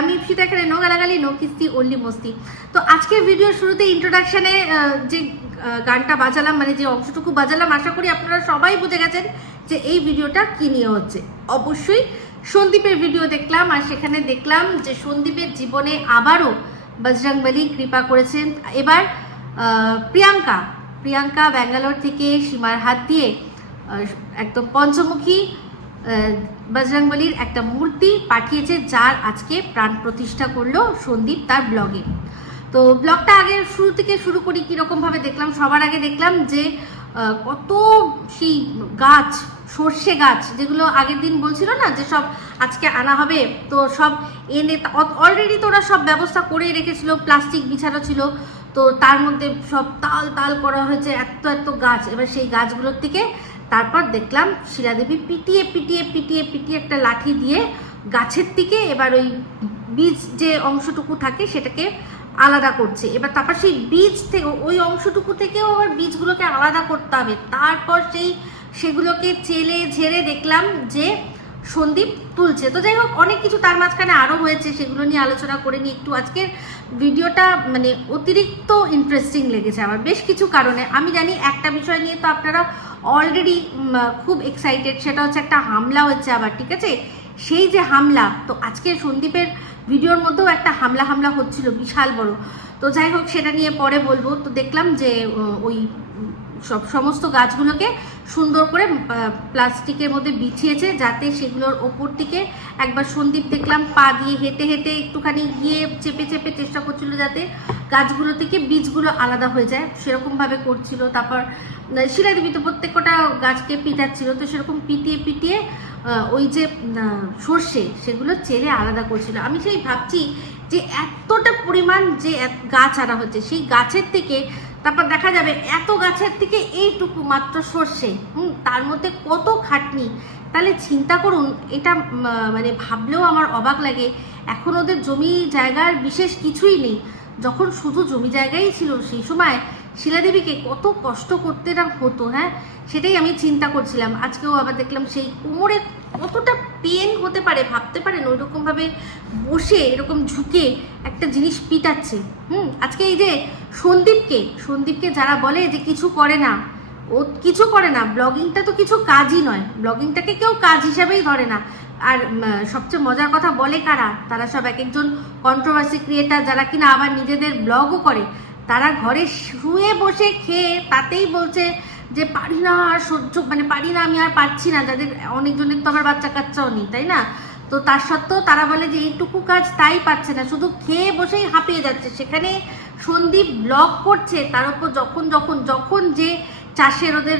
আমি ইপসিতা এখানে নো গালাগালি, নো কিস্তি ওনলি মস্তি। তো আজকের ভিডিওর শুরুতে ইন্ট্রোডাকশনে যে গানটা বাজালাম মানে যে অংশটুকু বাজালাম, আশা করি আপনারা সবাই বুঝে গেছেন যে এই ভিডিওটা কি নিয়ে হচ্ছে। অবশ্যই সন্দীপের ভিডিও দেখলাম, আর সেখানে দেখলাম যে সন্দীপের জীবনে আবারও বজরংবলী কৃপা করেছেন। এবার প্রিয়াঙ্কা প্রিয়াঙ্কা ব্যাঙ্গালোর থেকে সীমার হাত দিয়ে একদম পঞ্চমুখী বজরংবলীর একটা মূর্তি পাঠিয়েছে যার আজকে প্রাণ প্রতিষ্ঠা করল সন্দীপ তার ব্লগে তো ব্লগটা আগে শুরু থেকে শুরু করি কীরকমভাবে দেখলাম? সবার আগে দেখলাম যে কত সেই গাছ, সর্ষে গাছ, যেগুলো আগের দিন বলছিল না যে সব আজকে আনা হবে, তো সব এনে অলরেডি তো ওরা সব ব্যবস্থা করে রেখেছিল প্লাস্টিক বিছানো ছিল, তো তার মধ্যে সব তাল তাল করা হয়েছে, এত এত গাছ। এবার সেই গাছগুলোর থেকে তারপর দেখলাম শিলাদেবী পিটিয়ে পিটিয়ে পিটিয়ে পিটিয়ে একটা লাঠি দিয়ে গাছের দিকে এবার ওই বীজ যে অংশটুকু থাকে সেটাকে আলাদা করছে। এবার তারপর সেই বীজ থেকে ওই অংশটুকু থেকেও আবার বীজগুলোকে আলাদা করতে হবে। তারপর সেই সেগুলোকে চেলে ঝেড়ে দেখলাম যে সন্দীপ তুলছে। তো যাই হোক, অনেক কিছু তার মাঝখানে আরও হয়েছে, সেগুলো নিয়ে আলোচনা করে নিয়ে একটু আজকের ভিডিওটা মানে অতিরিক্ত ইন্টারেস্টিং লেগেছে আমার বেশ কিছু কারণে। আমি জানি একটা বিষয় নিয়ে তো আপনারা অলরেডি খুব এক্সাইটেড সেটা হচ্ছে একটা হামলা হচ্ছে আবার, ঠিক আছে? সেই যে হামলা, তো আজকে সন্দীপের ভিডিওর মধ্যেও একটা হামলা হামলা হচ্ছিল, বিশাল বড়। তো যাই হোক, সেটা নিয়ে পরে বলব। তো দেখলাম যে ওই সব সমস্ত গাছগুলোকে সুন্দর করে প্লাস্টিকের মধ্যে বিছিয়েছে যাতে সেগুলোর ওপর থেকে একবার সন্দীপ দেখলাম, পা দিয়ে হেঁটে হেঁটে একটুখানি গিয়ে চেপে চেপে চেষ্টা করছিল যাতে গাছগুলো থেকে বীজগুলো আলাদা হয়ে যায়। সেরকমভাবে করছিল, তারপর শিলাদেবী তো প্রত্যেকটা গাছকে পিটাচ্ছিল, তো সেরকম পিটিয়ে পিটিয়ে ওই যে সর্ষে সেগুলো চেলে আলাদা করছিল। আমি সেই ভাবছি যে এতটা পরিমাণ যে গাছ আনা হচ্ছে, সেই গাছের থেকে তারপর দেখা যাবে এত গাছের থেকে এইটুকু মাত্র সর্ষে। হুম, তার মধ্যে কত খাটনি? তাহলে চিন্তা করুন, এটা মানে ভাবলেও আমার অবাক লাগে। এখন ওদের জমি জায়গার বিশেষ কিছুই নেই। যখন শুধু জমি জায়গাই ছিল সেই সময় শিলাদেবীকে কত কষ্ট করতে না হতো হ্যাঁ? সেটাই আমি চিন্তা করছিলাম। আজকেও আবার দেখলাম সেই কোমরে কতটা পেন হতে পারে, ভাবতে পারেন? ওইরকমভাবে বসে, এরকম ঝুঁকে একটা জিনিস পিটাচ্ছে। হুম, আজকে এই যে সন্দীপকে সন্দীপকে যারা বলে যে কিছু করে না, ও কিছু করে না, ব্লগিংটা তো কিছু কাজই নয়। ব্লগিংটাকে কেউ কাজ হিসাবেই ধরে না। আর সবচেয়ে মজার কথা বলে কারা? তারা সব এক একজন কন্ট্রোভার্সি ক্রিয়েটার যারা কিনা আবার নিজেদের ব্লগও করে। তারা ঘরে শুয়ে বসে খেয়ে তাতেই বলছে যে, পারি না, আর সহ্য মানে পারি না, আমি আর পারছি না। যাদের অনেকজনের তো আবার বাচ্চা কাচ্চাও নেই, তাই না? তো তার সত্ত্বেও তারা বলে যে, এইটুকু কাজ তাই পাচ্ছে না। শুধু খেয়ে বসেই হাঁপিয়ে যাচ্ছে। সেখানে সন্দীপ ব্লগ করছে। তার উপর যখন যখন যখন যে চাষের ওদের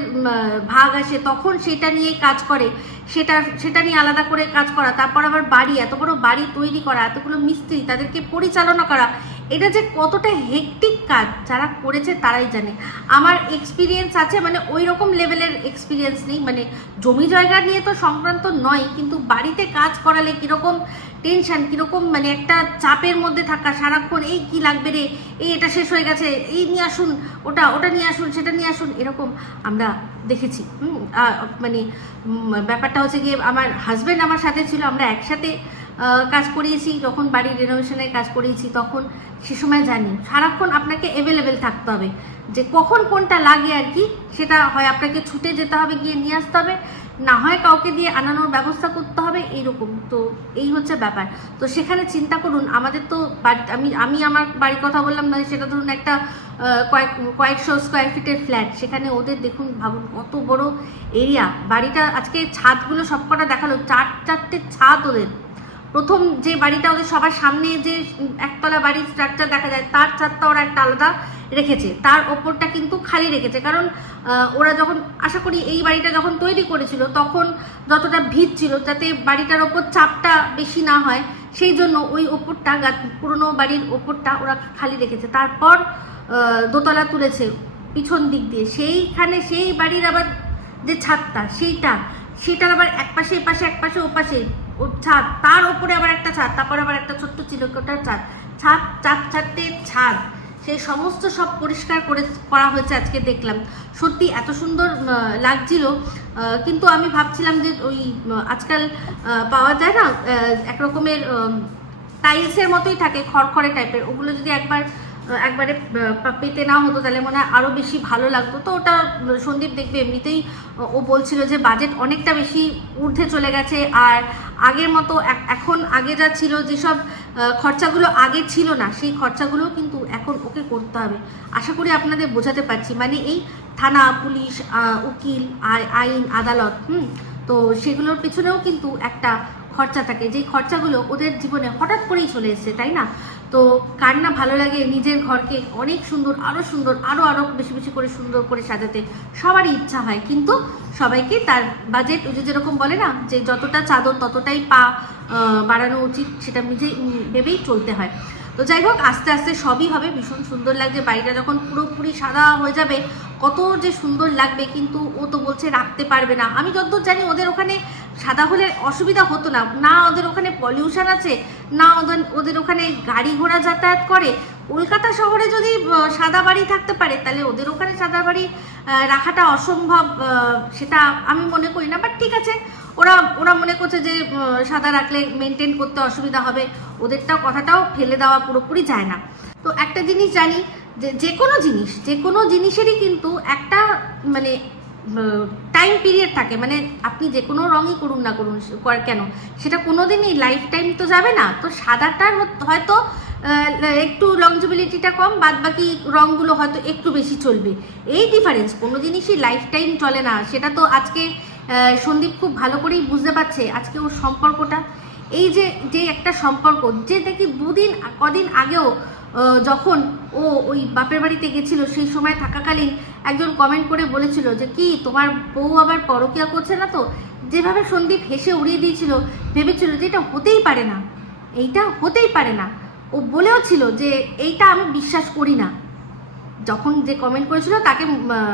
ভাগ আসে, তখন সেটা নিয়ে কাজ করে। সেটা সেটা নিয়ে আলাদা করে কাজ করা। তারপর আবার বাড়ি, এত বড় বাড়ি তৈরি করা, এতগুলো মিস্ত্রি, তাদেরকে পরিচালনা করা। এটা যে কতটা হেকটিক কাজ যারা করেছে তারাই জানে। আমার এক্সপিরিয়েন্স আছে মানে ওই রকম লেভেলের এক্সপিরিয়েন্স নেই। মানে জমি জায়গা নিয়ে তো সংক্রান্ত নয়, কিন্তু বাড়িতে কাজ করালে কীরকম টেনশন কীরকম মানে একটা চাপের মধ্যে থাকা, সারাক্ষণ এই কি লাগবে রে? এই এটা শেষ হয়ে গেছে, এই নিয়ে আসুন, ওটা ওটা নিয়ে আসুন, সেটা নিয়ে আসুন, এরকম আমরা দেখেছি। মানে ব্যাপারটা হচ্ছে গিয়ে আমার হাজব্যান্ড আমার সাথে ছিল, আমরা একসাথে কাজ করিয়েছি, যখন বাড়ির রেনোভেশনের কাজ করিয়েছি, তখন সে সময় জানি। সারাক্ষণ আপনাকে অ্যাভেলেবেল থাকতে হবে। যে কখন কোনটা লাগে আর কি, সেটা হয় আপনাকে ছুটে যেতে হবে, গিয়ে নিয়ে আসতে হবে। না হয় কাউকে দিয়ে আনানোর ব্যবস্থা করতে হবে, এইরকম। তো এই হচ্ছে ব্যাপার। তো সেখানে চিন্তা করুন, আমাদের তো বাড়ি, আমি আমি আমার বাড়ির কথা বললাম না, সেটা ধরুন একটা কয়েক, কয়েকশো স্কোয়ার ফিটের ফ্ল্যাট সেখানে ওদের দেখুন, ভাবুন কত বড় এরিয়া বাড়িটা, আজকে ছাদগুলো সবকটা দেখাল, চার, চারটে ছাদ ওদের। প্রথম যে বাড়িটা ওদের সবার সামনে যে একতলা বাড়ির স্ট্রাকচার দেখা যায়, তার ছাদটা ওরা একটা আলাদা রেখেছে। তার ওপরটা কিন্তু খালি রেখেছে। কারণ ওরা যখন, আশা করি এই বাড়িটা যখন তৈরি করেছিল, তখন যতটা ভিত ছিল যাতে বাড়িটার ওপর চাপটা বেশি না হয়, সেই জন্য ওই ওপরটা পুরনো বাড়ির ওপরটা ওরা খালি রেখেছে। তারপর দোতলা তুলেছে পিছন দিক দিয়ে। সেইখানে সেই বাড়ির আবার যে ছাদটা, সেইটা, সেটার আবার এক পাশে এ পাশে এক পাশে ও ছাদ, তার ওপরে আবার একটা ছাদ, তারপরে আবার একটা ছোট্ট চিলকটার ছাদ। ছাদ চার চারটে ছাদ। সেই সমস্ত সব পরিষ্কার করে করা হয়েছে আজকে দেখলাম। সত্যি এত সুন্দর লাগছিল। কিন্তু আমি ভাবছিলাম যে ওই আজকাল পাওয়া যায় না এক রকমের টাইলসের মতোই থাকে, খড়খড়ে টাইপের। ওগুলো যদি একবার একবারে পেতে না হতো, তাহলে মনে হয় আরও বেশি ভালো লাগতো। তো ওটা সন্দীপ দেখবে এমনিতেই ও বলছিল যে বাজেট অনেকটা বেশি ঊর্ধ্বে চলে গেছে। আর আগের মতো এখন আগে যা ছিল, যেসব খরচাগুলো আগে ছিল না, সেই খরচাগুলো কিন্তু এখন ওকে করতে হবে। আশা করি আপনাদের বোঝাতে পারছি। মানে এই থানা, পুলিশ উকিল আই- আইন, আদালত, হুম? তো সেগুলোর পেছনেও কিন্তু একটা খরচা থাকে যেই খরচাগুলো ওদের জীবনে হঠাৎ করেই চলে এসেছে, তাই না? তো কার না ভালো লাগে নিজের ঘরকে অনেক সুন্দর আরও সুন্দর আরও আরও বেশি বেশি করে সুন্দর করে সাজাতে? সবারই ইচ্ছা হয়, কিন্তু সবাইকে তার বাজেট ওই যে যেরকম বলে না, যে যতটা চাদর ততটাই পা বাড়ানো উচিত, সেটা নিজেই ভেবেই চলতে হয়। তো যাই হোক, আস্তে আস্তে সবই হবে, ভীষণ সুন্দর লাগছে, বাড়িটা যখন পুরোপুরি সাদা হয়ে যাবে, কত যে সুন্দর লাগবে, কিন্তু ও তো বলছে রাখতে পারবে না। আমি যতদূর জানি ওদের ওখানে সাদা হলে অসুবিধা হতো না। না ওদের ওখানে পলিউশন আছে, না ওদের ওদের ওখানে গাড়ি ঘোড়া যাতায়াত করে। কলকাতা শহরে যদি সাদা বাড়ি থাকতে পারে, তাহলে ওদের ওখানে সাদা বাড়ি রাখাটা অসম্ভব সেটা আমি মনে করি না। বাট ঠিক আছে, ওরা ওরা মনে করছে যে সাদা রাখলে মেনটেন করতে অসুবিধা হবে। ওদেরটাও কথাটাও ফেলে দেওয়া পুরোপুরি যায় না। তো একটা জিনিস জানি, যে যে কোনো জিনিস, যে কোনো জিনিসেরই কিন্তু একটা মানে টাইম পিরিয়ড থাকে। মানে আপনি যে কোনো রঙই করুন না করুন কর- কেন? সেটা কোনো দিনই লাইফ টাইম তো যাবে না। তো সাদাটার হয়তো একটু লংজিবিলিটিটা কম বাদ বাকি রঙগুলো হয়তো একটু বেশি চলবে। এই ডিফারেন্স কোনো জিনিসই লাইফ টাইম চলে না। সেটা তো আজকে সন্দীপ খুব ভালো করেই বুঝতে পারছে আজকে ওর সম্পর্কটা। এই যে যে একটা সম্পর্ক, যে দেখি দুদিন, কদিন আগেও যখন ও ওই বাপের বাড়িতে গেছিল, সেই সময় থাকাকালীন একজন কমেন্ট করে বলেছিল যে, কি, তোমার বউ আবার পরকিয়া করছে না তো? যেভাবে সন্দীপ হেসে উড়িয়ে দিয়েছিল, ভেবেছিল যে এটা হতেই পারে না। এইটা হতেই পারে না। ও বলেও ছিল যে, এইটা আমি বিশ্বাস করি না। যখন যে কমেন্ট করেছিল, তাকে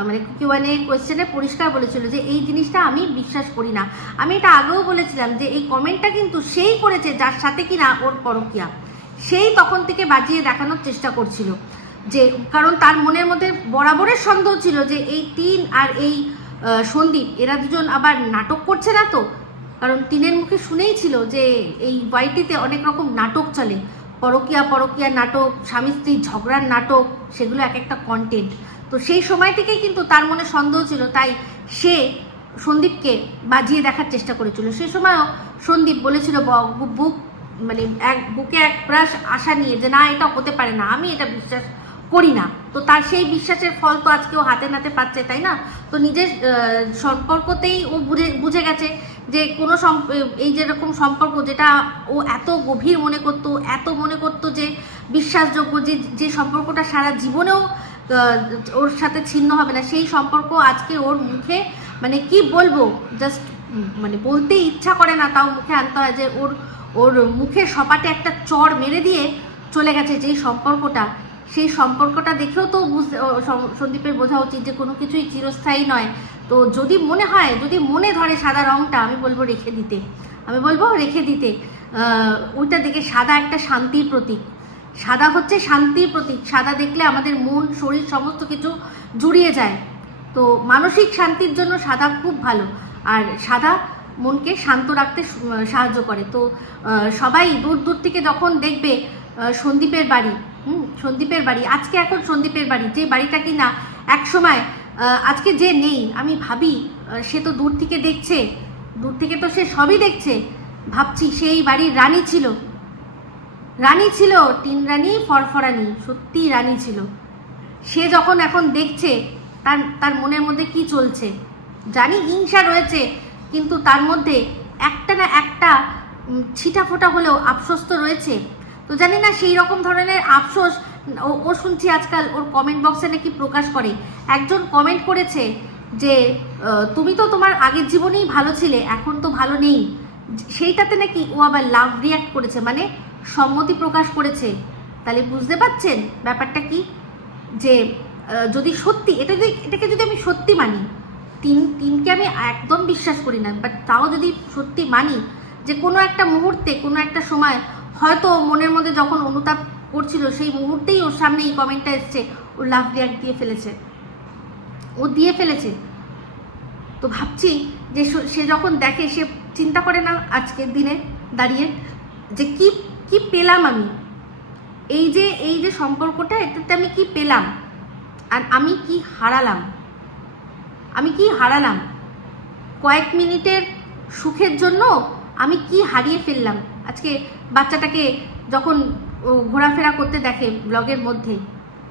মানে কিউএনএ কোয়েশ্চেনে পরিষ্কার বলেছিল যে, এই জিনিসটা আমি বিশ্বাস করি না। আমি এটা আগেও বলেছিলাম যে, এই কমেন্টটা কিন্তু সেই করেছে যার সাথে কিনা ওর পরকিয়া। সেই তখন থেকে বাজিয়ে দেখানোর চেষ্টা করছিল। যে, কারণ তার মনের মধ্যে বরাবরের সন্দেহ ছিল যে এই তিন আর এই সন্দীপ, এরা দুজন আবার নাটক করছে না তো? কারণ তিনের মুখে শুনেই ছিল যে এই ওয়াইটিতে অনেক রকম নাটক চলে। পরকিয়া পরকিয়া নাটক, স্বামী স্ত্রীর ঝগড়ার নাটক, সেগুলো এক একটা কন্টেন্ট তো সেই সময় থেকেই কিন্তু তার মনে সন্দেহ ছিল, তাই সে সন্দীপকে বাজিয়ে দেখার চেষ্টা করেছিল। সে সময়ও সন্দীপ বলেছিল বুক মানে এক বুকে এক ব্রাশ আশা নিয়ে যে না, এটা হতে পারে না, আমি এটা বিশ্বাস করি না। তো তার সেই বিশ্বাসের ফল তো আজকেও হাতে নাতে পাচ্ছে, তাই না? তো নিজের সম্পর্কতেই ও বুঝে বুঝে গেছে যে কোনো এই যেরকম সম্পর্ক যেটা ও এত গভীর মনে করতো, এত মনে করতো যে বিশ্বাসযোগ্য যে যে সম্পর্কটা সারা জীবনেও ওর সাথে ছিন্ন হবে না, সেই সম্পর্ক আজকে ওর মুখে মানে কি বলব জাস্ট মানে বলতে ইচ্ছা করে না, তাও মুখে আনতে হয় যে ওর ওর মুখে সপাটে একটা চড় মেরে দিয়ে চলে গেছে যেই সম্পর্কটা। সেই সম্পর্কটা দেখেও তো বুঝতে সন্দীপের বোঝা উচিত যে কোনো কিছুই চিরস্থায়ী নয়। তো যদি মনে হয়, যদি মনে ধরে সাদা রংটা, আমি বলব রেখে দিতে। আমি বলব রেখে দিতে। ওইটা দেখে সাদা একটা শান্তির প্রতীক। সাদা হচ্ছে শান্তির প্রতীক। সাদা দেখলে আমাদের মন, শরীর সমস্ত কিছু জুড়িয়ে যায়। তো মানসিক শান্তির জন্য সাদা খুব ভালো। আর সাদা মনকে শান্ত রাখতে সাহায্য করে। তো সবাই দূর দূর থেকে যখন দেখবে সন্দীপের বাড়ি, হুম, সন্দীপের বাড়ি, আজকে এখন সন্দীপের বাড়ি, যে বাড়িটা কি না এক সময় আজকে যে নেই, আমি ভাবি সে তো দূর থেকে দেখছে, দূর থেকে তো সে সবই দেখছে। ভাবছি সেই বাড়ির রানী ছিল। রানী ছিল তিন রানী, ফরফরানি, সত্যি রানী ছিল। সে যখন এখন দেখছে, তার তার মনের মধ্যে কি চলছে? জানি হিংসা রয়েছে কিন্তু তার মধ্যে একটা না একটা ছিটা ফোটা হলেও আফসোস তো রয়েছে। তো জানি না সেই রকম ধরনের আফসোস ও ও শুনছি আজকাল ওর কমেন্ট বক্সে নাকি প্রকাশ করে। একজন কমেন্ট করেছে যে তুমি তো তোমার আগের জীবনেই ভালো ছিলে, এখন তো ভালো নেই। সেইটাতে নাকি ও আবার লাভ রিয়াক্ট করেছে মানে সম্মতি প্রকাশ করেছে। তাহলে বুঝতে পারছেন ব্যাপারটা কি? যে যদি সত্যি, এটা যদি, এটাকে যদি আমি সত্যি মানি তিন, তিনকে আমি একদম বিশ্বাস করি না বাট তাও যদি সত্যি মানি যে কোনো একটা মুহূর্তে, কোনো একটা সময় হয়তো মনের মধ্যে যখন অনুতাপ করছিল, সেই মুহূর্তেই ওর সামনে এই কমেন্টটা এসছে, ও লাভ রিয়াক্ট দিয়ে ফেলেছে। ও দিয়ে ফেলেছে। তো ভাবছি যে সে যখন দেখে, সে চিন্তা করে না আজকের দিনে দাঁড়িয়ে যে কি কি পেলাম আমি? এই যে এই যে সম্পর্কটা, এটাতে আমি কি পেলাম? আর আমি কি হারালাম? আমি কি হারালাম? কয়েক মিনিটের সুখের জন্য আমি কি হারিয়ে ফেললাম? আজকে বাচ্চাটাকে যখন ঘোরাফেরা করতে দেখে ব্লগের মধ্যে,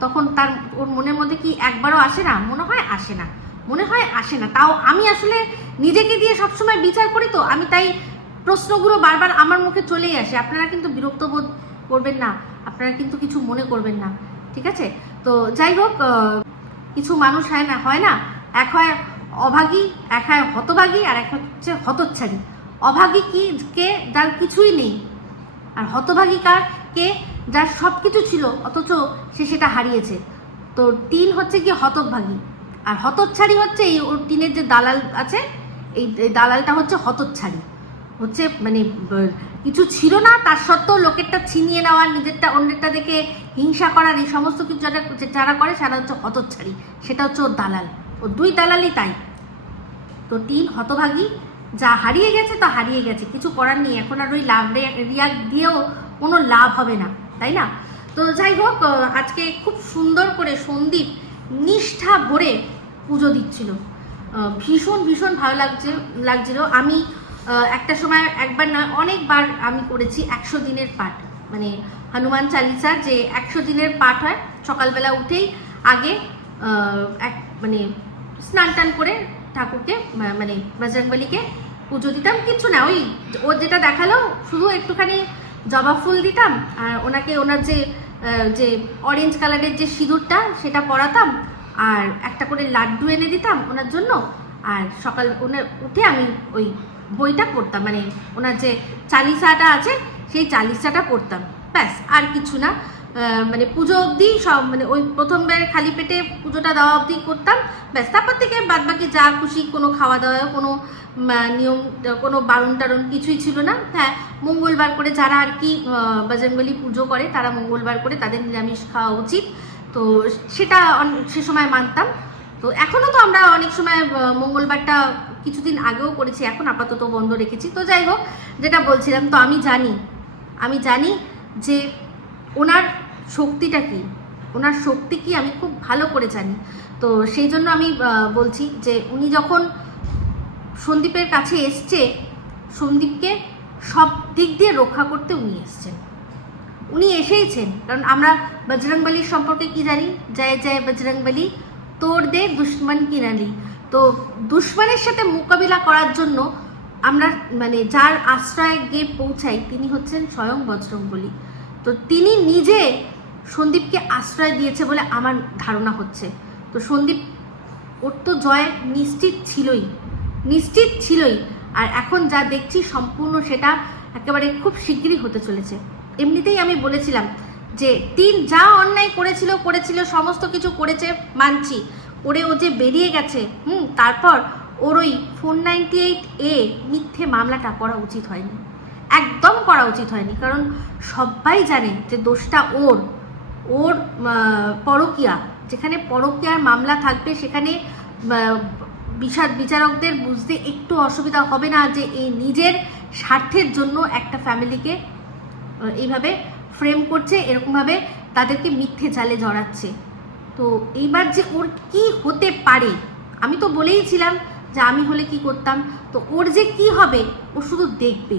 তখন তার ওর মনের মধ্যে কি একবারও আসে না? মনে হয় আসে না। মনে হয় আসে না। তাও আমি আসলে নিজেকে দিয়ে সবসময় বিচার করি তো, আমি তাই প্রশ্নগুলো বারবার আমার মুখে চলেই আসে। আপনারা কিন্তু বিরক্ত বোধ করবেন না, আপনারা কিন্তু কিছু মনে করবেন না, ঠিক আছে? তো যাই হোক কিছু মানুষ হয় না হয় না এক হয় অভাগী, এক হয় হতভাগী, আর এক হচ্ছে হতচ্ছাড়ি। অভাগী কি, কে, যার কিছুই নেই। আর হতভাগী কার, কে, যার সব কিছু ছিল, অথচ সে সেটা হারিয়েছে। তো টিন হচ্ছে কি হতভাগী। আর হতচ্ছাড়ি হচ্ছে এই ওর টিনের যে দালাল আছে, এই দালালটা হচ্ছে হতচ্ছাড়ি। হচ্ছে মানে কিছু ছিল না, তার সত্ত্বেও লোকেরটা ছিনিয়ে নেওয়া, নিজেরটা, অন্যেরটা দেখে হিংসা করার এই সমস্ত কিছু যারা যারা করে, সেটা হচ্ছে হতচ্ছাড়ি। সেটা হচ্ছে ওর দালাল। ও দুই দালালই তাই। তো তিন হতভাগী, যা হারিয়ে গেছে তা হারিয়ে গেছে, কিছু করার নেই, এখন আর ওই লাভ রিয়াক্ট দিয়েও কোনো লাভ হবে না, তাই না? তো যাই হোক আজকে খুব সুন্দর করে সন্দীপ নিষ্ঠা ভরে পুজো দিচ্ছিল। ভীষণ ভীষণ ভালো লাগছে, লাগছিল। আমি একটা সময় একবার নয়, অনেকবার আমি করেছি একশো দিনের পাঠ। মানে হনুমান চালিসা যে একশো দিনের পাঠ হয়, সকালবেলা উঠেই আগে এক মানে স্নান টান করে ঠাকুরকে মানে বজরংবলীকে পুজো দিতাম। কিছু না, ওই ও যেটা দেখাল, শুধু একটুখানি জবা ফুল দিতাম আর ওনাকে ওনার যে যে অরেঞ্জ কালারের যে সিঁদুরটা, সেটা পরাতাম আর একটা করে লাড্ডু এনে দিতাম ওনার জন্য। আর সকাল ওনার উঠে আমি ওই বইটা পড়তাম মানে ওনার যে চালিসাটা আছে, সেই চালিসাটা পড়তাম। ব্যাস, আর কিছু না। মানে পুজো অবধি সব মানে ওই প্রথমবার খালি পেটে পুজোটা দেওয়া অবধি করতাম। ব্যাস, তারপর থেকে বাদ বাকি যা খুশি, কোনো খাওয়া দাওয়া, কোনো নিয়ম, কোনো বারণ টারণ কিছুই ছিল না। হ্যাঁ মঙ্গলবার করে যারা আর কি বজরংবলী পুজো করে, তারা মঙ্গলবার করে তাদের নিরামিষ খাওয়া উচিত। তো সেটা সে সময় মানতাম। তো এখনও তো আমরা অনেক সময় মঙ্গলবারটা কিছুদিন আগেও করেছি, এখন আপাতত বন্ধ রেখেছি। তো যাই হোক, যেটা বলছিলাম, তো আমি জানি আমি জানি যে ওনার শক্তিটা কি? ওনার শক্তি কি আমি খুব ভালো করে জানি। তো সেই জন্য আমি বলছি যে উনি যখন সন্দীপের কাছে এসছে, সন্দীপকে সব দিক দিয়ে রক্ষা করতে উনি এসছেন। উনি এসেইছেন, কারণ আমরা বজরংবলির সম্পর্কে কি জানি? জয় জয় বজরংবলী তোর দে দুশ্মন কিনালি। তো দুশ্মনের সাথে মোকাবিলা করার জন্য আমরা মানে যার আশ্রয়ে গিয়ে পৌঁছাই, তিনি হচ্ছেন স্বয়ং বজরংবলী তো তিনি নিজে সন্দীপকে আশ্রয় দিয়েছে বলে আমার ধারণা হচ্ছে। তো সন্দীপ, ওর তো জয় নিশ্চিত ছিলই নিশ্চিত ছিলই। আর এখন যা দেখছি সম্পূর্ণ সেটা একেবারে খুব শিগগিরই হতে চলেছে। এমনিতেই আমি বলেছিলাম যে, তিন যা অন্যায় করেছিল করেছিল, সমস্ত কিছু করেছে, মানছি। করে ও যে বেরিয়ে গেছে, হুম, তারপর ওর ওই ফোর নাইনটি এইট এ মিথ্যে মামলাটা করা উচিত হয়নি। একদম করা উচিত হয়নি। কারণ সবাই জানে যে দোষটা ওর। ওর পরকীয়া। যেখানে পরকীয়ার মামলা থাকবে, সেখানে বিচার বিচারকদের বুঝতে একটু অসুবিধা হবে না যে এই নিজের স্বার্থের জন্য একটা ফ্যামিলিকে এইভাবে ফ্রেম করছে, এরকমভাবে তাদেরকে মিথ্যে জালে জড়াচ্ছে। তো এইবার যে ওর কি হতে পারে, আমি তো বলেইছিলাম যে আমি হলে কি করতাম। তো ওর যে কি হবে, ও শুধু দেখবে।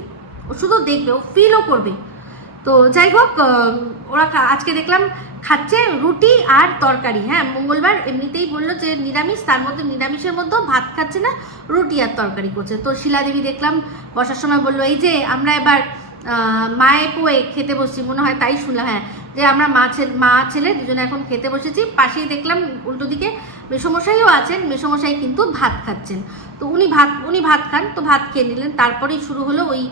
শুধু দেখবে, ও ফিলও করবে। তো যাই হোক ওরা আজকে দেখলাম খাচ্ছে রুটি আর তরকারি। হ্যাঁ মঙ্গলবার এমনিতেই বলল যে নিরামিষ, তার মধ্যে নিরামিষের মধ্যেও ভাত খাচ্ছে না, রুটি আর তরকারি করছে। তো শিলাদেবী দেখলাম বসার সময় বলল, এই যে আমরা এবার মায়ে পোয়ে খেতে বসছি। মনে হয় তাই শুনলাম হ্যাঁ। যে আমরা মা ছেলে মা ছেলে দুজনে এখন খেতে বসেছি। পাশেই দেখলাম উল্টো দিকে মেসমশাইও আছেন, মেসমশাই কিন্তু ভাত খাচ্ছেন। তো উনি ভাত উনি ভাত খান, তো ভাত খেয়ে নিলেন। তারপরেই শুরু হলো ওই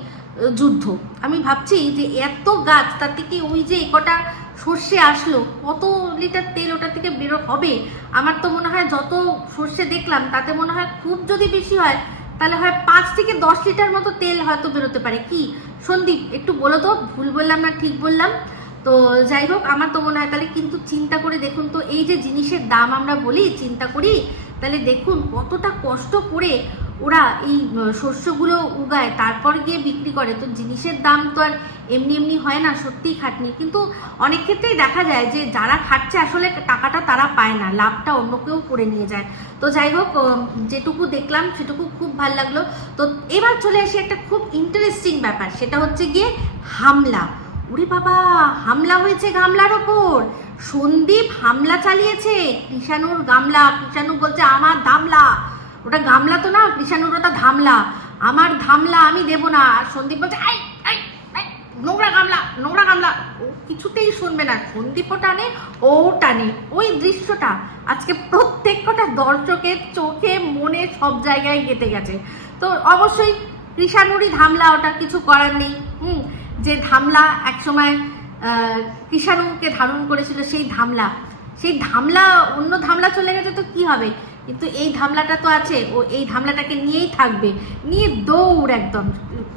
যুদ্ধ। আমি ভাবছি যে এত গাছ, তার থেকে ওই যে কটা সর্ষে আসলো, কত লিটার তেল ওটা থেকে বেরো হবে? আমার তো মনে হয় যত সর্ষে দেখলাম, তাতে মনে হয় খুব যদি বেশি হয়, তাহলে হয় পাঁচ থেকে দশ লিটার মতো তেল হয়তো বেরোতে পারে। কি? সন্দীপ, একটু বলো তো, ভুল বললাম না, ঠিক বললাম? তো যাই হোক, আমার তো মনে হয় তাহলে কিন্তু চিন্তা করে দেখুন তো, এই যে জিনিসের দাম আমরা বলি, চিন্তা করি, তাহলে দেখুন কতটা কষ্ট করে ওরা এই শস্যগুলো উগায়, তারপর গিয়ে বিক্রি করে। তো জিনিসের দাম তো আর এমনি এমনি হয় না, সত্যিই খাটনি। কিন্তু অনেক ক্ষেত্রেই দেখা যায় যে যারা খাটছে, আসলে টাকাটা তারা পায় না, লাভটা অন্য কেউ করে নিয়ে যায়। তো যাই হোক যেটুকু দেখলাম, সেটুকু খুব ভালো লাগল। তো এবার চলে আসি একটা খুব ইন্টারেস্টিং ব্যাপার, সেটা হচ্ছে গিয়ে হামলা। ওরে বাবা, হামলা হয়েছে গামলার ওপর। সন্দীপ হামলা চালিয়েছে, কৃষাণুর গামলা, কৃষাণু বলছে, আমার ধামলা ওটা গামলা তো না কৃষাণুর ওটা ধামলা। আমার ধামলা আমি দেব না। আর সন্দীপ বলছে, আই আই নোংরা গামলা নোংরা গামলা। ও কিছুতেই শুনবে না। সন্দীপও টানে ও টানে। ওই দৃশ্যটা আজকে প্রত্যেক কটা দর্শকের চোখে, মনে সব জায়গায় গেঁথে গেছে। তো অবশ্যই কৃষাণুরই ধামলা, ওটা কিছু করার নেই। হুম, যে ধামলা একসময় কৃষাণুকে ধারণ করেছিল, সেই ধামলা। সেই ধামলা, অন্য ধামলা চলে গেছে তো কি হবে? কিন্তু এই ধামলাটা তো আছে, ও এই ধামলাটাকে নিয়েই থাকবে। নিয়ে দৌড় একদম।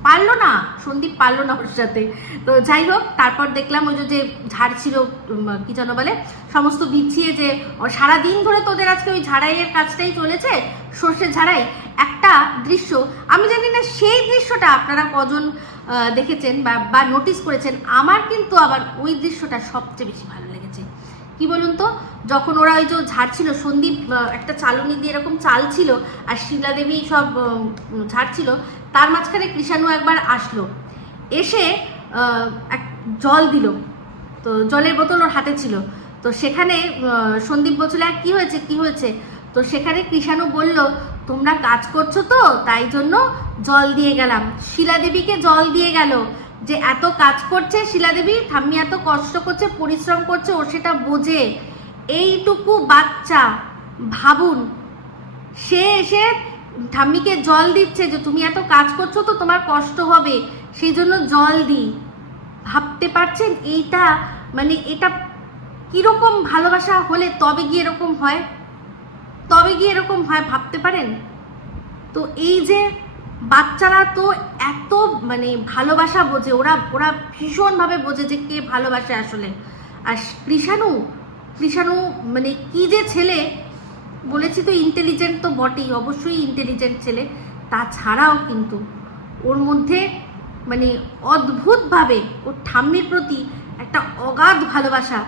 পারল না, সন্দীপ পারল না ওর সাথে। তো যাই হোক, তারপর দেখলাম ওই যে যে ঝাড় ছিল কি যেন বলে, সমস্ত বিছিয়ে যে সারাদিন ধরে তোদের আজকে ওই ঝাড়াইয়ের কাজটাই চলেছে সর্ষে ঝাড়াই। একটা দৃশ্য, আমি জানি না সেই দৃশ্যটা আপনারা কজন দেখেছেন বা নোটিস করেছেন, আমার কিন্তু আবার ওই দৃশ্যটা সবচেয়ে বেশি ভালো লেগেছে। কি বলুন তো? যখন ওরা ওই যে ঝাড়ছিল সন্দীপ একটা চালুনি দিয়ে এরকম চাল ছিল আর শিলা দেবী সব ঝাড়ছিল তার মাঝখানে কৃষাণু একবার আসলো। এসে এক জল দিল। তো জলের বোতল ওর হাতে ছিল। তো সেখানে সন্দীপ বলছিল "আহ, কি হয়েছে? কি হয়েছে? তো সেখানে কৃষাণু বলল তোমরা কাজ করছ তো তাই জন্য জল দিয়ে গেলাম। শিলা দেবীকে জল দিয়ে গেল। যে এত কাজ করছে শিলা দেবী ঠাম্মি এত কষ্ট করছে, পরিশ্রম করছে, ও সেটা বোঝে। এইটুকু বাচ্চা, ভাবুন, সে এসে ঠাম্মিকে জল দিচ্ছে যে তুমি এত কাজ করছ তো তোমার কষ্ট হবে, সেই জন্য জল দিই। ভাবতে পারছেন? এইটা মানে এটা কীরকম ভালোবাসা হলে তবে গিয়ে এরকম হয়? তবে গিয়ে এরকম হয়, ভাবতে পারেন? তো এই যে বাচ্চারা তো এত মানে ভালোবাসা বোঝে, ওরা ওরা ভীষণভাবে বোঝে যে কে ভালোবাসে আসলে। আর কৃষাণু কৃষাণু মানে কি যে ছেলে, বলেছি তো ইন্টেলিজেন্ট তো বটেই, অবশ্যই ইন্টেলিজেন্ট ছেলে, তাছাড়াও কিন্তু ওর মধ্যে মানে অদ্ভুতভাবে ওর ঠাম্মির প্রতি একটা অগাধ ভালোবাসা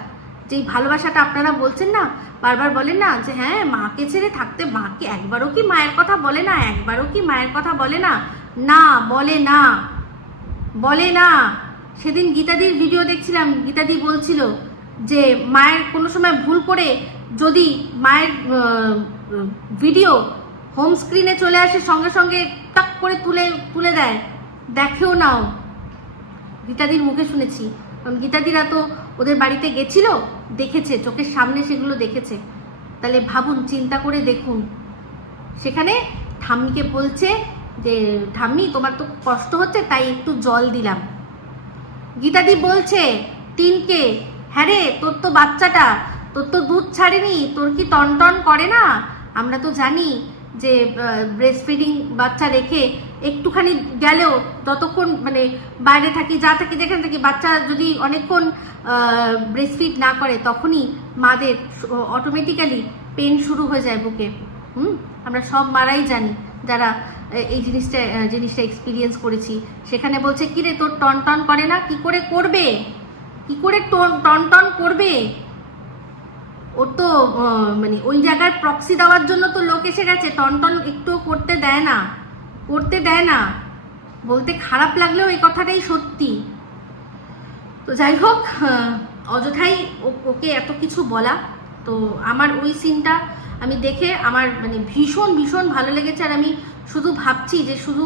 যেই ভালোবাসাটা আপনারা বলছেন না, বারবার বলেন না যে হ্যাঁ মাকে ছেড়ে থাকতে মাকে একবারও কি মায়ের কথা বলে না, একবারও কি মায়ের কথা বলে না? না, বলে না। বলে না। সেদিন গীতাদির ভিডিও দেখছিলাম, গীতাদি বলছিল যে, মায়ের কোনো সময় ভুল করে যদি মায়ের ভিডিও হোম স্ক্রিনে চলে আসে, সঙ্গে সঙ্গে টাক করে তুলে তুলে দেয়। দেখেও নাও। গীতাদির মুখে শুনেছি। কারণ গীতাদিরা তো ওদের বাড়িতে গেছিল? দেখেছে, চোখের সামনে সেগুলো দেখেছে। তাহলে ভাবুন, চিন্তা করে দেখুন। সেখানে ঠাম্মিকে বলছে যে, ঠাম্মি, তোমার তো কষ্ট হচ্ছে, তাই একটু জল দিলাম। গীতাদি বলছে, টিনকে হ্যাঁ রে, তোর তো বাচ্চাটা, তোর তো দুধ ছাড়েনি, তোর কি টন টন করে না? আমরা তো জানি যে ব্রেস্ট ফিডিং বাচ্চা রেখে একটুখানি গেলেও যতক্ষণ মানে বাইরে থাকি, যা থাকি, যেখানে থাকি, বাচ্চা যদি অনেকক্ষণ ব্রেস্ট ফিড না করে তখনই মাদের অটোমেটিক্যালি পেন শুরু হয়ে যায় বুকে। হুম? আমরা সব মারাই জানি যারা এই জিনিসটা জিনিসটা এক্সপিরিয়েন্স করেছি। সেখানে বলছে কি রে তোর টন টন করে না? কি করে করবে? কি করে টন টন করবে? ওর তো মানে ওই জায়গায় প্রক্সি দেওয়ার জন্য তো লোক এসে গেছে। টন টন একটু করতে দেয় না। করতে দেয় না। বলতে খারাপ লাগলেও এই কথাটাই সত্যি। তো যাই হোক অযথাই ওকে এত কিছু বলা। তো আমার ওই সিনটা আমি দেখে আমার মানে ভীষণ ভীষণ ভালো লেগেছে। আর আমি শুধু ভাবছি যে শুধু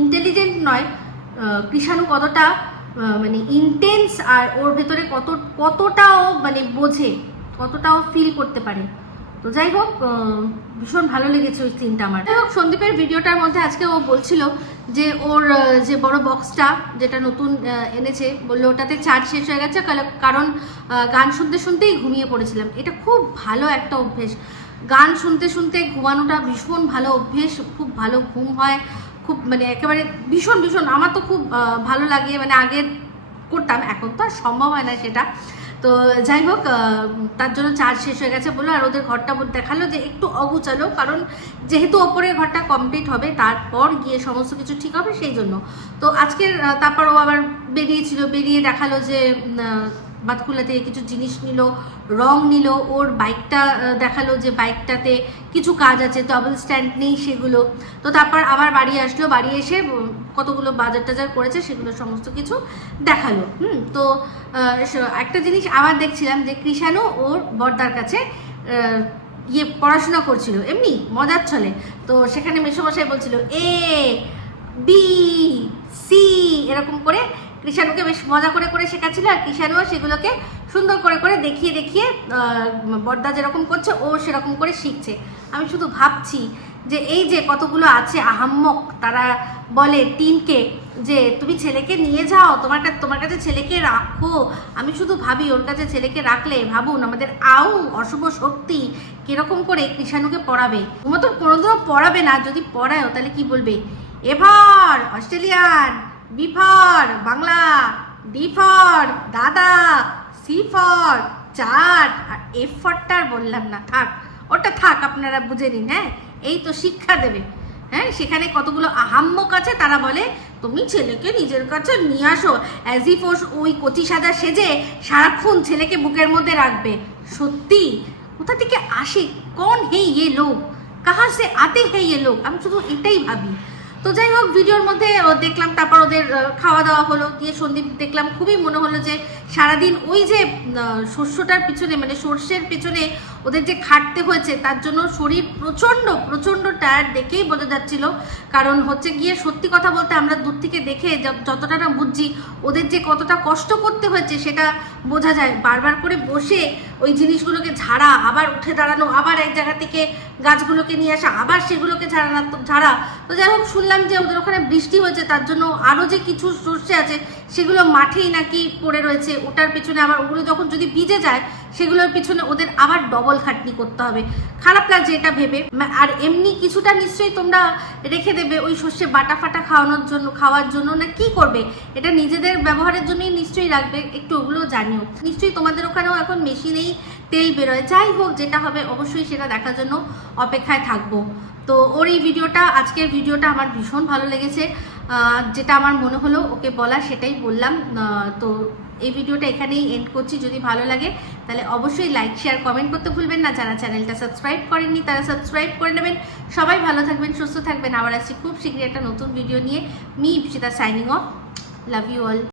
ইন্টেলিজেন্ট নয় কৃষাণু কতটা মানে ইন্টেন্স আর ওর ভেতরে কত কতটাও মানে বোঝে। কতটা ও ফিল করতে পারে। তো যাই হোক ভীষণ ভালো লেগেছে ওই সিনটা আমার। যাই হোক, সন্দীপের ভিডিওটার মধ্যে আজকে ও বলছিল যে ওর যে বড় বক্সটা যেটা নতুন এনেছে, বলল ওটাতে চার্জ শেষ হয়ে গেছে কারণ গান শুনতে শুনতেই ঘুমিয়ে পড়েছিলাম। এটা খুব ভালো একটা অভ্যেস। গান শুনতে শুনতে ঘুমানোটা ভীষণ ভালো অভ্যেস, খুব ভালো ঘুম হয়, খুব মানে একেবারে ভীষণ ভীষণ। আমার তো খুব ভালো লাগে মানে আগে করতাম, এখন তো আর সম্ভব হয় না সেটা। তো যাই হোক তার জন্য চার্জ শেষ হয়ে গেছে বলল আর ওদের ঘরটা বল- দেখাল যে একটু অগুচালো কারণ যেহেতু ওপরের ঘরটা কমপ্লিট হবে তারপর গিয়ে সমস্ত কিছু ঠিক হবে সেই জন্য। তো আজকের আহ, তারপর ও আবার বেরিয়েছিল বেরিয়ে দেখাল যে বাতকুলা থেকে কিছু জিনিস নিল রং নিল ওর বাইকটা দেখাল যে বাইকটাতে কিছু কাজ আছে ডাবল স্ট্যান্ড নেই সেগুলো। তো তারপর আবার বাড়ি আসলো বাড়ি এসে কতগুলো বাজার টাজার করেছে সেগুলো সমস্ত কিছু দেখাল। হুম, তো একটা জিনিস আবার দেখছিলাম যে কৃষাণু ওর বর্দার কাছে ইয়ে পড়াশোনা করছিল, এমনি মজার ছলে। তো সেখানে মেসোমশাই বলছিল, এ, বি, সি, এরকম করে কৃষাণুকে বেশ মজা করে করে শেখাচ্ছিল, আর কৃষাণুও সেগুলোকে সুন্দর করে করে দেখিয়ে দেখিয়ে বর্দা যেরকম করছে ও সেরকম করে শিখছে। আমি শুধু ভাবছি যে এই যে কতগুলো আছে আহাম্মক, তারা বলে টিমকে যে তুমি ছেলেকে নিয়ে যাও, তোমার কাছে তোমার কাছে ছেলেকে রাখো। আমি শুধু ভাবি ওর কাছে ছেলেকে রাখলে ভাবুন আমাদের আউ অশুভ শক্তি কীরকম করে কৃষাণুকে পড়াবে। ও তো কোনোদিনও পড়াবে না, যদি পড়ায়ও তাহলে কি বলবে? এভার অস্ট্রেলিয়ান, বিফর, বাংলা, ডিফর, দাদা সি ফর চাট, আর এফ ফরটা আর বললাম না। থাক, ওটা থাক, আপনারা বুঝে নিন হ্যাঁ? এই তো শিক্ষা দেবে। হ্যাঁ সেখানে কতগুলো আহাম্মক আছে, তারা বলে, তুমি ছেলেকে নিজের কাছে নিয়ে আসো অ্যাজ ইফ ওই কচি সাজা সেজে সারাক্ষণ ছেলেকে বুকের মধ্যে রাখবে। সত্যি? কোথা থেকে আসে? কোন হে ইয়ে লোক? কাহা সে আতে হে ইয়ে লোক? আমি শুধু এটাই ভাবি। তো যাই হোক, ভিডিওর মধ্যে দেখলাম, তারপর ওদের খাওয়া দাওয়া হলো দিয়ে সন্দীপ দেখলাম, খুবই মনে হলো যে সারাদিন ওই যে শস্যটার পিছনে মানে সর্ষের পিছনে ওদের যে খাটতে হয়েছে, তার জন্য শরীর প্রচণ্ড প্রচণ্ড টায়ার্ড দেখেই বোঝা যাচ্ছিল। কারণ হচ্ছে গিয়ে, সত্যি কথা বলতে আমরা দূর থেকে দেখে যতটা না বুঝছি, ওদের যে কতটা কষ্ট করতে হয়েছে, সেটা বোঝা যায়। বারবার করে বসে ওই জিনিসগুলোকে ঝাড়া, আবার উঠে দাঁড়ানো, আবার এক জায়গা থেকে গাছগুলোকে নিয়ে আসা, আবার সেগুলোকে ঝাড়া ঝাড়া। তো যাই হোক, শুনলাম যে ওদের ওখানে বৃষ্টি হয়েছে, তার জন্য আরও যে কিছু সর্ষে আছে সেগুলো মাঠেই নাকি পড়ে রয়েছে, ওটার পিছনে আবার ওগুলো যখন যদি ভিজে যায়, সেগুলোর পিছনে ওদের আবার ডবল খাটনি করতে হবে। খারাপ লাগছে এটা ভেবে। আর এমনি কিছুটা নিশ্চয়ই তোমরা রেখে দেবে ওই সর্ষে বাটা ফাটা খাওয়ানোর জন্য, খাওয়ার জন্য। না, কি করবে? এটা নিজেদের ব্যবহারের জন্যই নিশ্চয়ই রাখবে। একটু ওগুলো জানিও। নিশ্চয়ই তোমাদের ওখানেও এখন মেশিনেই তেল বেরোয়। যাই হোক, যেটা হবে অবশ্যই সেটা দেখার জন্য অপেক্ষায় থাকব। তো ওর এই ভিডিওটা, আজকের ভিডিওটা আমার ভীষণ ভালো লেগেছে। যেটা আমার মনে হলো ওকে বলা, সেটাই বললাম। তো এই ভিডিওটা এখানেই এন্ড করছি। যদি ভালো লাগে, তাহলে অবশ্যই লাইক শেয়ার কমেন্ট করতে ভুলবেন না। যারা চ্যানেলটা সাবস্ক্রাইব করেননি, তারা সাবস্ক্রাইব করে নেবেন। সবাই ভালো থাকবেন, সুস্থ থাকবেন। আবার আসছি খুব শীঘ্রই একটা নতুন ভিডিও নিয়ে। Me Ipsita signing off love you all